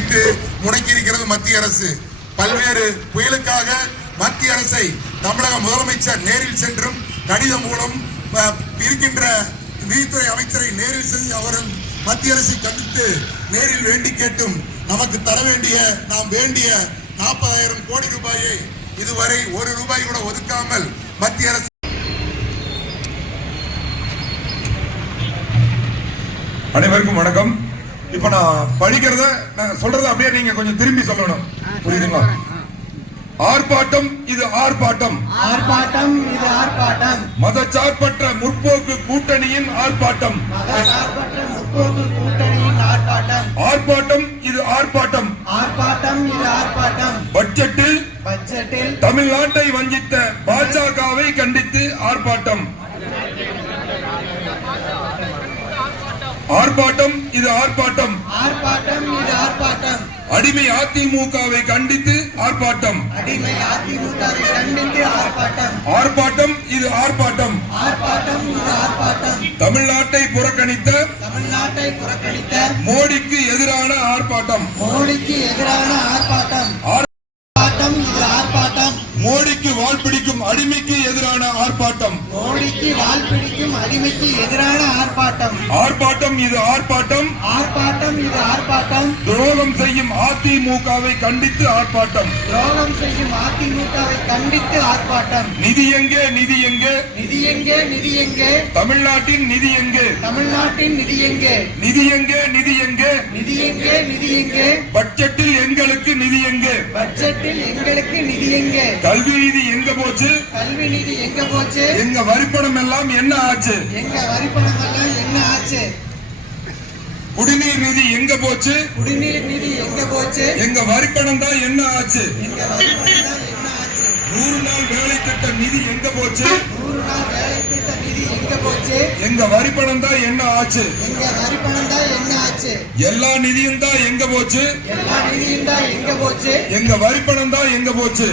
வைத்து முடக்கி இருக்கிறது மத்திய அரசு. பல்வேறு புயலுக்காக மத்திய அரசை தமிழக முதலமைச்சர் நேரில் சென்றும் கடிதம் மூலம் இருக்கின்ற நீதித்துறை அமைச்சரை நேரில் சென்று அவரும் மத்திய அரசை கண்டித்து நேரில் வேண்டி கேட்டும் நமக்கு தர வேண்டிய நாம் வேண்டிய நாற்பதாயிரம் கோடி ரூபாயை இதுவரை ஒரு ரூபாய் கூட ஒதுக்காமல் மத்திய அரசு அனைவருக்கும் வணக்கம். இப்ப நான் படிக்கிறத நான் சொல்றத அப்படியே நீங்க கொஞ்சம் திரும்பி சொல்லணும். புரியுதுங்களா? ஆர்ப்பாட்டம் இது ஆர்ப்பாட்டம். ஆர்ப்பாட்டம் இது ஆர்ப்பாட்டம். மதச்சார்பற்ற முற்போக்கு கூட்டணியின் ஆர்ப்பாட்டம். முற்போக்கு கூட்டணியின் ஆர்ப்பாட்டம். ஆர்ப்பாட்டம் இது ஆர்ப்பாட்டம். ஆர்ப்பாட்டம் இது ஆர்ப்பாட்டம். பட்ஜெட்டில் பட்ஜெட்டில் தமிழ்நாட்டை வஞ்சித்த பாஜகவை கண்டித்து ஆர்ப்பாட்டம். ஆர்ப்பாட்டம் இது ஆர்ப்பாட்டம். ஆர்ப்பாட்டம் இது ஆர்ப்பாட்டம். அடிமை அதிமுகவை கண்டித்து ஆர்ப்பாட்டம். அடிமை அதிமுகவை கண்டித்து ஆர்ப்பாட்டம். ஆர்ப்பாட்டம் இது ஆர்ப்பாட்டம். ஆர்ப்பாட்டம் இது ஆர்ப்பாட்டம். தமிழ்நாட்டை புறக்கணித்த தமிழ்நாட்டை புறக்கணித்த மோடிக்கு எதிரான ஆர்ப்பாட்டம். மோடிக்கு எதிரான ஆர்ப்பாட்டம். ஆர்ப்பாட்டம் இது ஆர்ப்பாட்டம். மோடிக்கு வால் பிடிக்கும் அடிமைக்கு மோடிக்கு வால் பிடிக்கும் அடிமைக்கு எதிரான ஆர்ப்பாட்டம். ஆர்ப்பாட்டம் இது ஆர்ப்பாட்டம். ஆர்ப்பாட்டம் இது ஆர்ப்பாட்டம். துரோகம் செய்யும் அதிமுகவை கண்டித்து ஆர்ப்பாட்டம். துரோகம் செய்யும் அதிமுகவை கண்டித்து ஆர்ப்பாட்டம். நிதி எங்கே நிதி எங்கே? நிதி எங்கே நிதி எங்கே? தமிழ்நாட்டின் நிதி எங்கே? தமிழ்நாட்டின் நிதி எங்கே? நிதி எங்கே? நிதி எங்கே? நிதி எங்கே? நிதி எங்கே? பட்ஜெட்டில் எங்களுக்கு நிதி எங்கே? பட்ஜெட்டில் எங்களுக்கு நிதி எங்கே? கல்வி நிதி எங்க போச்சு? கல்வி நிதி எங்க போச்சு? எங்க வரிப்பணம் எல்லாம் என்ன ஆச்சு? எங்க வரிப்பணம் எல்லாம் என்ன ஆச்சு? குடிநீர் நிதி எங்க போச்சு? குடிநீர் நிதி எங்க போச்சு? எங்க வரிப்பணம் தான் என்ன ஆச்சு? எங்க வரிப்பணம் ஆச்சு நூறு நாள் வேலை திட்ட நிதி எங்க போச்சு? நூறு நாள் வேலை திட்ட நிதி எங்க போச்சு? எங்க வரிப்பணம் தான் என்ன ஆச்சு? எங்க வரிப்பணம் தான் என்ன ஆச்சு? எல்லா நிதியும் தான் எங்க போச்சு? எல்லா நிதியும் தான் எங்க போச்சு? எங்க வரிப்பணம் தான் எங்க போச்சு?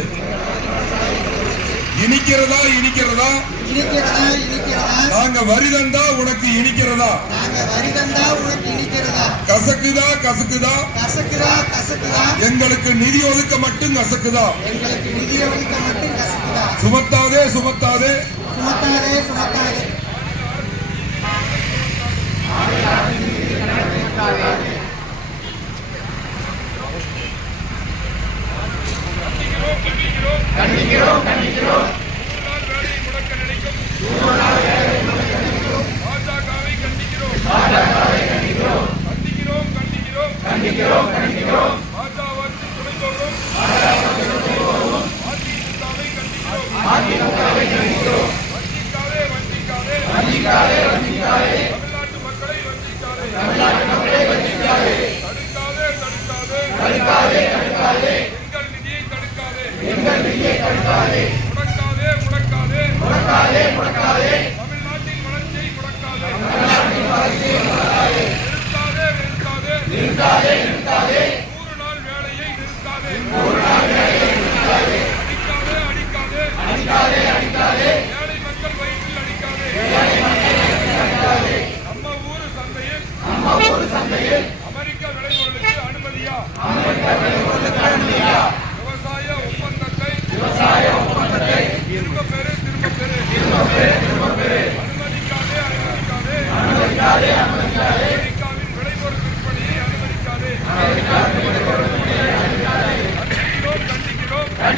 இனிக்கிறதா இனிக்கிறதா? இனிக்கிறதா இனிக்கிறதா? நாங்க வரி தந்தா உனக்கு இனிக்கிறதா? நாங்க வரி தந்தா உனக்கு இனிக்கிறதா? கசக்குதா கசக்குதா? கசக்குதா கசக்குதா? எங்களுக்கு நிதி ஒதுக்க மட்டும் கசக்குதா? எங்களுக்கு நிதி ஒதுக்க மட்டும் கசக்குதா? சுமத்தாதே சுமத்தாதே. சுமத்தாதே சுமத்தாதே.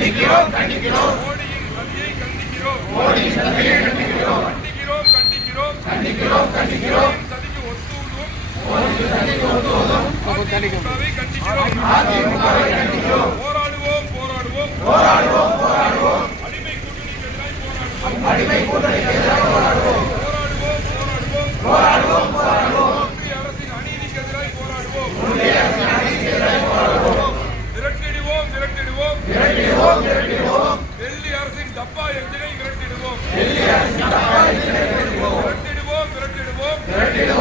கண்டிக்கிறோம் கண்டிக்கிறோம். மோடியின் சதியை கண்டிக்கிறோம். கண்டிக்கிறோம் கண்டிக்கிறோம். கண்டிக்கிறோம். அதிமுகவை கண்டிக்கிறோம். போராடுவோம் போராடுவோம். அடிமை கூட்டணிக்கு எதிராக போராடுவோம்.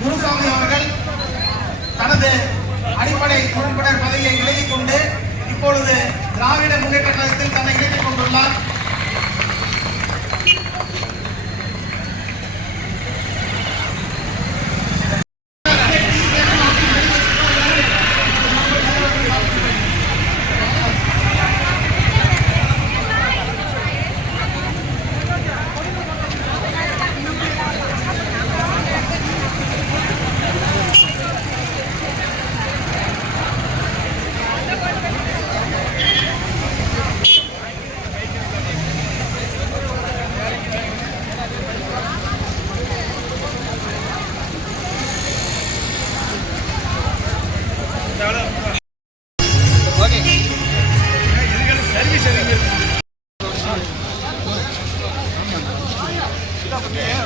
குருசாமி அவர்கள் தனது அடிப்படை உறுப்பினர் பதவியை விலகிக் கொண்டு இப்பொழுது திராவிட முன்னேற்ற கழகத்தில் தன்னை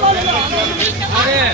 아니야.